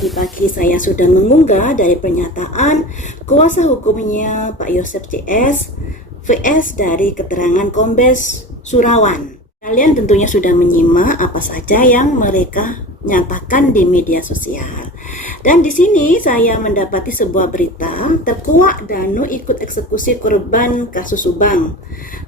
tadi pagi saya sudah mengunggah dari pernyataan kuasa hukumnya Pak Yosef CS VS dari keterangan Kombes Surawan. Kalian tentunya sudah menyimak apa saja yang mereka nyatakan di media sosial. Dan di sini saya mendapati sebuah berita, terkuak Danu ikut eksekusi korban kasus Subang.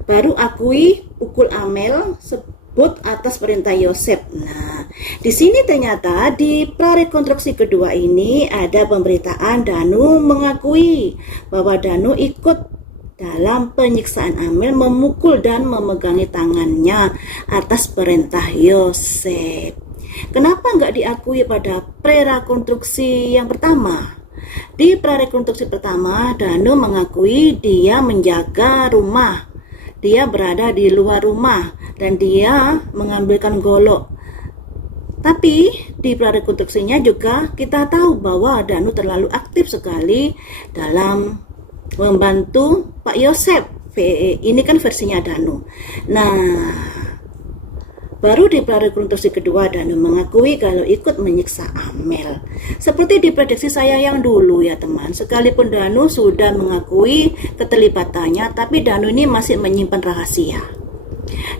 Baru akui pukul Amel sebut atas perintah Yosef. Nah, di sini ternyata di prarekonstruksi kedua ini ada pemberitaan Danu mengakui bahwa Danu ikut dalam penyiksaan Amel, memukul dan memegangi tangannya atas perintah Yosef. Kenapa nggak diakui pada prarekonstruksi yang pertama? Di prarekonstruksi pertama, Danu mengakui dia menjaga rumah, dia berada di luar rumah, dan dia mengambilkan golok. Tapi di prarekonstruksinya juga kita tahu bahwa Danu terlalu aktif sekali dalam membantu Pak Yosef. Ini kan versinya Danu. Nah, baru di prarekonstruksi kedua Danu mengakui kalau ikut menyiksa Amel. Seperti diprediksi saya yang dulu ya teman, sekalipun Danu sudah mengakui keterlibatannya, tapi Danu ini masih menyimpan rahasia.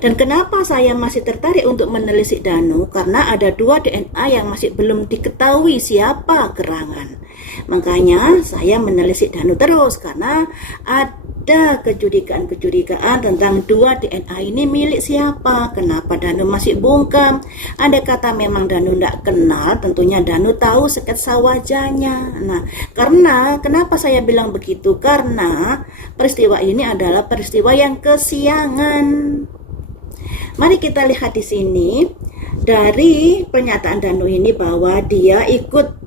Dan kenapa saya masih tertarik untuk menelisik Danu? Karena ada 2 DNA yang masih belum diketahui siapa gerangan. Makanya saya menelisik Danu terus, karena ada kecurigaan tentang 2 DNA ini milik siapa. Kenapa Danu masih bungkam? Ada kata memang Danu tidak kenal, tentunya Danu tahu sketsa wajahnya. Nah, karena kenapa saya bilang begitu? Karena peristiwa ini adalah peristiwa yang kesiangan. Mari kita lihat di sini dari pernyataan Danu ini bahwa dia ikut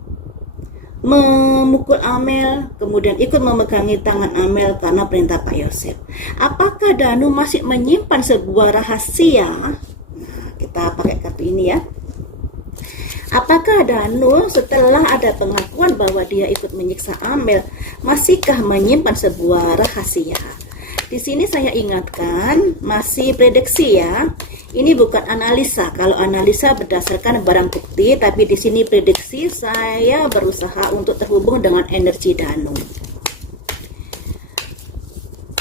memukul Amel, kemudian ikut memegangi tangan Amel karena perintah Pak Yosef. Apakah Danu masih menyimpan sebuah rahasia? Nah, kita pakai kartu ini ya. Apakah Danu setelah ada pengakuan bahwa dia ikut menyiksa Amel, masihkah menyimpan sebuah rahasia? Di sini saya ingatkan, masih prediksi ya. Ini bukan analisa. Kalau analisa berdasarkan barang bukti, tapi di sini prediksi, saya berusaha untuk terhubung dengan energi Danu.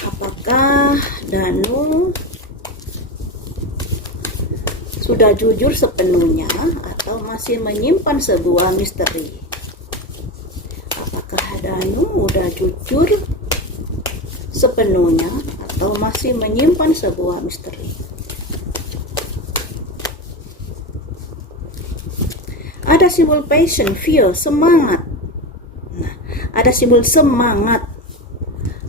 Apakah Danu sudah jujur sepenuhnya atau masih menyimpan sebuah misteri? Apakah Danu sudah jujur sepenuhnya atau masih menyimpan sebuah misteri? Ada simbol passion, feel, semangat. Nah, ada simbol semangat.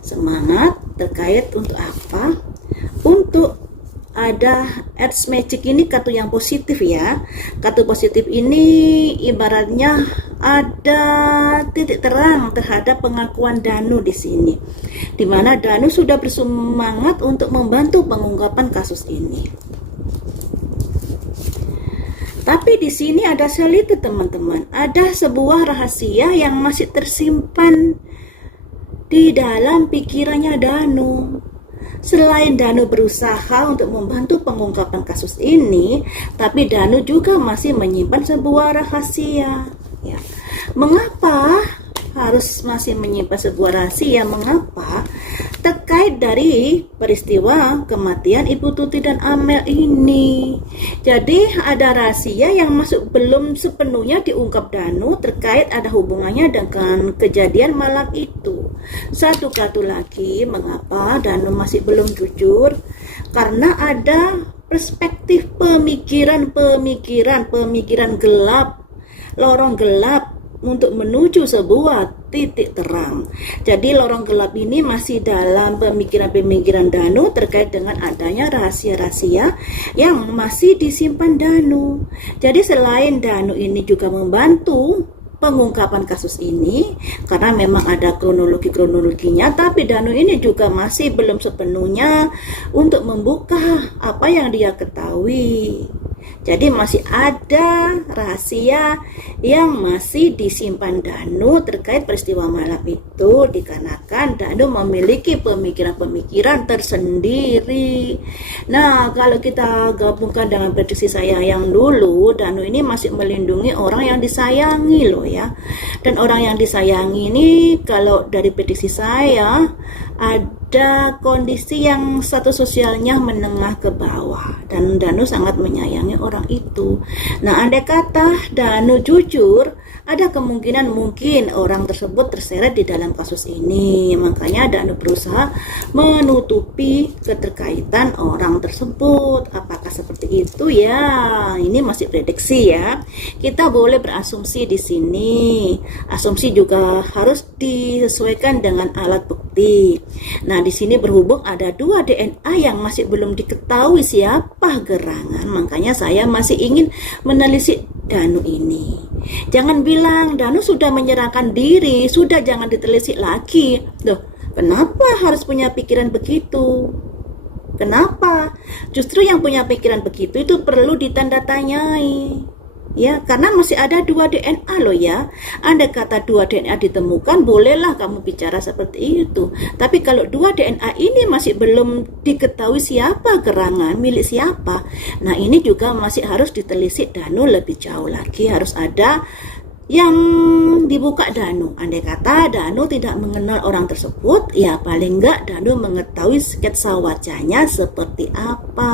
Semangat terkait untuk apa? Untuk ada Earth Magic, ini kartu yang positif ya. Kartu positif ini ibaratnya ada titik terang terhadap pengakuan Danu di sini, di mana Danu sudah bersemangat untuk membantu pengungkapan kasus ini. Tapi di sini ada seliti teman-teman, ada sebuah rahasia yang masih tersimpan di dalam pikirannya Danu. Selain Danu berusaha untuk membantu pengungkapan kasus ini, tapi Danu juga masih menyimpan sebuah rahasia. Ya. Mengapa harus masih menyimpan sebuah rahasia? Mengapa? Terkait dari peristiwa kematian Ibu Tuti dan Amel ini. Jadi ada rahasia yang masuk belum sepenuhnya diungkap Danu terkait ada hubungannya dengan kejadian malam itu. Satu kartu lagi, mengapa Danu masih belum jujur? Karena ada perspektif pemikiran gelap, lorong gelap untuk menuju sebuah titik terang. Jadi lorong gelap ini masih dalam pemikiran-pemikiran Danu terkait dengan adanya rahasia-rahasia yang masih disimpan Danu. Jadi selain Danu ini juga membantu pengungkapan kasus ini karena memang ada kronologinya, tapi Danu ini juga masih belum sepenuhnya untuk membuka apa yang dia ketahui. Jadi masih ada rahasia yang masih disimpan Danu terkait peristiwa malam itu, dikarenakan Danu memiliki pemikiran-pemikiran tersendiri. Nah, kalau kita gabungkan dengan prediksi saya yang dulu, Danu ini masih melindungi orang yang disayangi loh ya. Dan orang yang disayangi ini kalau dari prediksi saya ada kondisi yang status sosialnya menengah ke bawah, dan Danu sangat menyayangi orang itu. Nah, andai kata Danu jujur, ada kemungkinan mungkin orang tersebut terseret di dalam kasus ini. Makanya Danu berusaha menutupi keterkaitan orang tersebut. Apakah seperti itu ya? Ini masih prediksi ya. Kita boleh berasumsi di sini. Asumsi juga harus disesuaikan dengan alat bukti. Nah, di sini berhubung ada 2 DNA yang masih belum diketahui siapa gerangan, makanya saya masih ingin menelisik Danu ini. Jangan bilang Danu sudah menyerahkan diri, sudah jangan ditelisik lagi. Loh, kenapa harus punya pikiran begitu? Kenapa? Justru yang punya pikiran begitu itu perlu ditandatanyai. Ya, karena masih ada 2 DNA loh ya. Andai kata 2 DNA ditemukan, bolehlah kamu bicara seperti itu. Tapi kalau 2 DNA ini masih belum diketahui siapa gerangan, milik siapa, nah ini juga masih harus ditelisik Danu lebih jauh lagi. Harus ada yang dibuka Danu. Andai kata Danu tidak mengenal orang tersebut, ya paling enggak Danu mengetahui sketsa wajahnya seperti apa.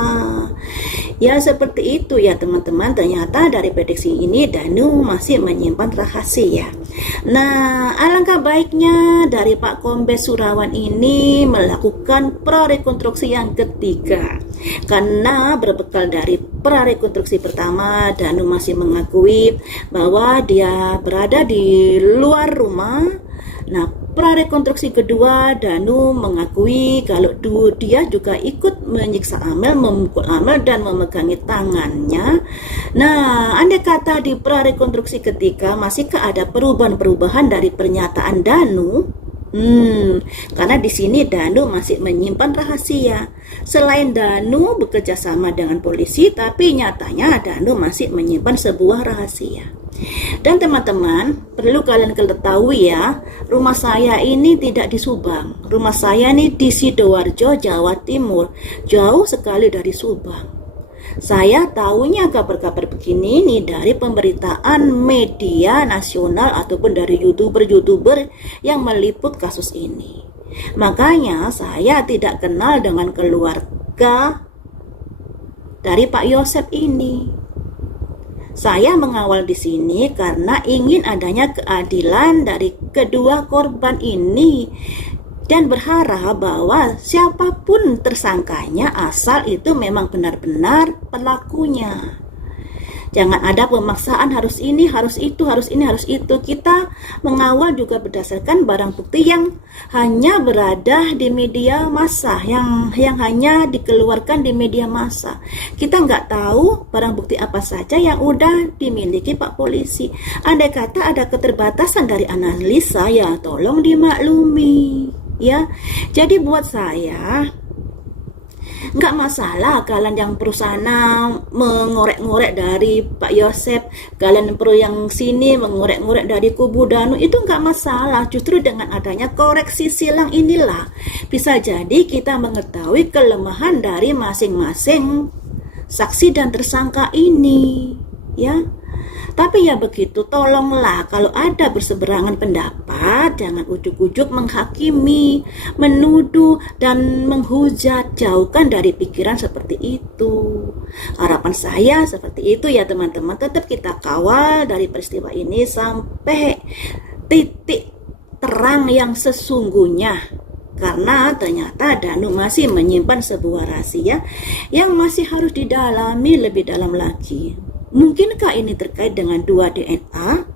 Ya seperti itu ya teman-teman. Ternyata dari prediksi ini Danu masih menyimpan rahasia. Nah, alangkah baiknya dari Pak Kombes Surawan ini melakukan prarekonstruksi yang ketiga. Karena berbekal dari prarekonstruksi pertama, Danu masih mengakui bahwa dia berada di luar rumah. Nah, prarekonstruksi kedua, Danu mengakui kalau dia juga ikut menyiksa Amel, memukul Amel dan memegangi tangannya. Nah, andai kata di prarekonstruksi ketiga masihkah ada perubahan-perubahan dari pernyataan Danu? Karena di sini Danu masih menyimpan rahasia. Selain Danu bekerja sama dengan polisi, tapi nyatanya Danu masih menyimpan sebuah rahasia. Dan teman-teman, perlu kalian ketahui ya, rumah saya ini tidak di Subang. Rumah saya ini di Sidoarjo, Jawa Timur, jauh sekali dari Subang. Saya tahunya kabar-kabar begini nih dari pemberitaan media nasional ataupun dari YouTuber-YouTuber yang meliput kasus ini. Makanya saya tidak kenal dengan keluarga dari Pak Yosep ini. Saya mengawal di sini karena ingin adanya keadilan dari kedua korban ini dan berharap bahwa siapapun tersangkanya asal itu memang benar-benar pelakunya. Jangan ada pemaksaan harus ini, harus itu, harus ini, harus itu. Kita mengawal juga berdasarkan barang bukti yang hanya berada di media massa, yang hanya dikeluarkan di media massa. Kita nggak tahu barang bukti apa saja yang udah dimiliki Pak Polisi. Andai kata ada keterbatasan dari analisa, ya tolong dimaklumi. Ya, jadi buat saya nggak masalah kalian yang berusaha mengorek-ngorek dari Pak Yosep, kalian perlu yang sini mengorek-ngorek dari kubu Danu, itu nggak masalah. Justru dengan adanya koreksi silang inilah bisa jadi kita mengetahui kelemahan dari masing-masing saksi dan tersangka ini, ya. Tapi ya begitu, tolonglah kalau ada berseberangan pendapat, jangan ujuk-ujuk menghakimi, menuduh, dan menghujat. Jauhkan dari pikiran seperti itu. Harapan saya seperti itu ya teman-teman. Tetap kita kawal dari peristiwa ini sampai titik terang yang sesungguhnya. Karena ternyata Danu masih menyimpan sebuah rahasia yang masih harus didalami lebih dalam lagi. Mungkinkah ini terkait dengan 2 DNA?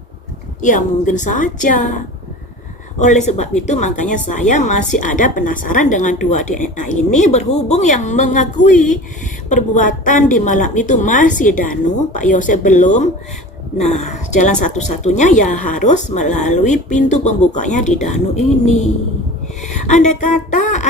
Ya mungkin saja. Oleh sebab itu makanya saya masih ada penasaran dengan 2 DNA ini, berhubung yang mengakui perbuatan di malam itu masih Danu, Pak Yosep belum. Nah, jalan satu-satunya ya harus melalui pintu pembukanya di Danu ini. Andai kata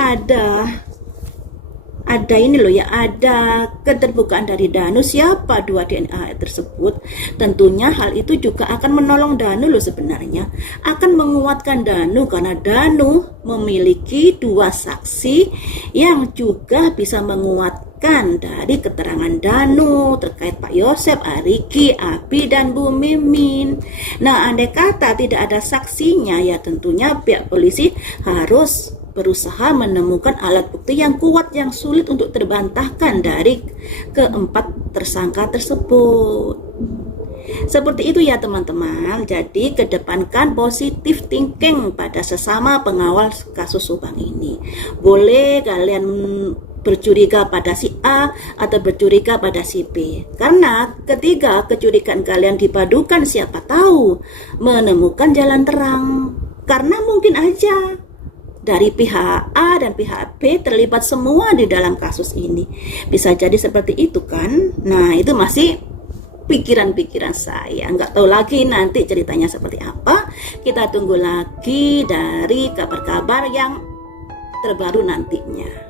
ada ini loh ya, ada keterbukaan dari Danu siapa dua DNA tersebut. Tentunya hal itu juga akan menolong Danu loh sebenarnya, akan menguatkan Danu karena Danu memiliki dua saksi yang juga bisa menguatkan dari keterangan Danu terkait Pak Yosep, Ariki, Abi, dan Bu Mimin. Nah, andai kata tidak ada saksinya, ya tentunya pihak polisi harus berusaha menemukan alat bukti yang kuat yang sulit untuk terbantahkan dari keempat tersangka tersebut. Seperti itu ya teman-teman. Jadi kedepankan positive thinking pada sesama pengawal kasus Subang ini. Boleh kalian bercuriga pada si A atau bercuriga pada si B, karena ketiga kecurigaan kalian dipadukan siapa tahu menemukan jalan terang. Karena mungkin aja dari pihak A dan pihak B terlibat semua di dalam kasus ini. Bisa jadi seperti itu kan. Nah, itu masih pikiran-pikiran saya. Nggak tahu lagi nanti ceritanya seperti apa. Kita tunggu lagi dari kabar-kabar yang terbaru nantinya.